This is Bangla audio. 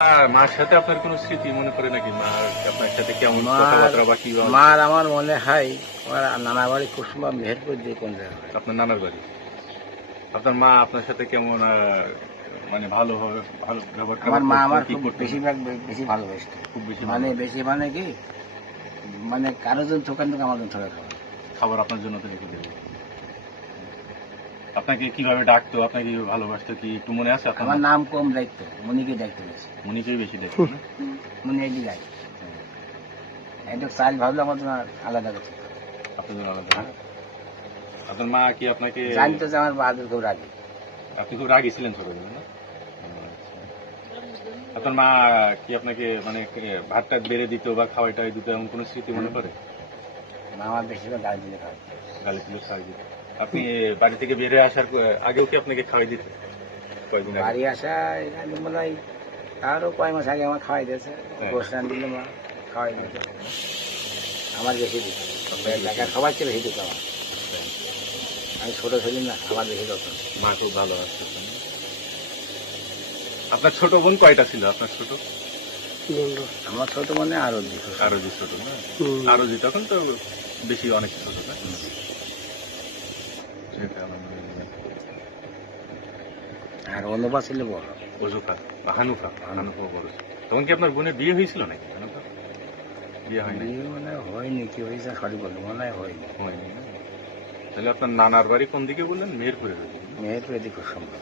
মার সাথে আপনার কোনো স্মৃতি মনে পড়ে নাকি? মা আপনার সাথে কেমন মার কথাবার্তা বা কি মার আমার মনে হয় আমার নানা বাড়ি কুসুমা মেহেরপুর দিয়ে কোন জায়গায়। আপনার নানার বাড়ি? আপনার মা আপনার সাথে কেমন মানে ভালো ব্যবহার আমার মা আমার কি খুব করতেন? বেশিরভাগ বেশি ভালোবাসত। খুব বেশি মানে বেশি মানে কি মানে কারো জন থোকান থেকে আমার জন থোকা খাওয়া। খাবার আপনার জন্য তো রেখে দেবে। আপনাকে কিভাবে ডাকতো, আপনাকে কিভাবে ভালোবাসতো, কি একটু মনে আছে আপনার? আমার নাম কম দায়িত্ব, মনিকে দায়িত্ব বেশি। মনিকেই বেশি দেখতো না? মনি এটি যায় একটু চাল ভাবলে আমার জন্য আলাদা কথা। আপনার জন্য আলাদা না? আপনার মা কি আপনাকে জানতো যে আমার বাহাদুর খুব রাগি। আপনি খুব রাগী ছিলেন ছোটবেলায় না? আপনার মা কি আপনাকে মানে ভাতটা বেড়ে দিত বা খাওয়াই টাওয়াই দিত, এমন কোনো স্মৃতি মনে পড়ে? মা আমার বেশিরভাগ গাল দিলে খাওয়া। গালি দিলে খাওয়াই দিত। আপনি বাড়ি থেকে বের হয়ে আসার আগেও কি আপনাকে খাওয়াই দিত? কয়েকদিন আগে? বাড়ি আসা এখানে মনে হয় আরো কয় মাস আগে আমার খাওয়াই দিয়েছে। হ্যাঁ। গোস রান দিলে মা খাওয়াই দিত। আমার বেশি দিত দেখা সবার চেয়ে বেশি দিত আমার। আমি ছোট ছিলি না, আমার বেশি যত্ন। মা খুব ভালো আছে। আপনার ছোট বোন কয়টা ছিল? আপনার ছোট আমার ছোট মানে আরো দিত। আরো যে ছোট না? আরো যে তখন তো বেশি অনেক ছোট না? সেটা আর অনুপা ছিল বড়। অজুফা বা হানুফা বড়। তখন কি আপনার বোনের বিয়ে হয়েছিল নাকি? হানুফা বিয়ে হয়নি? বিয়ে মানে হয়নি, কি হয়েছে সরি বললো, মনে হয় হয়নি। হয়নি না? তাহলে আপনার নানার বাড়ি কোন দিকে বললেন? মেহেরপুরের ওদিকে? মেহেরপুর এদিকে খুব সম্ভব।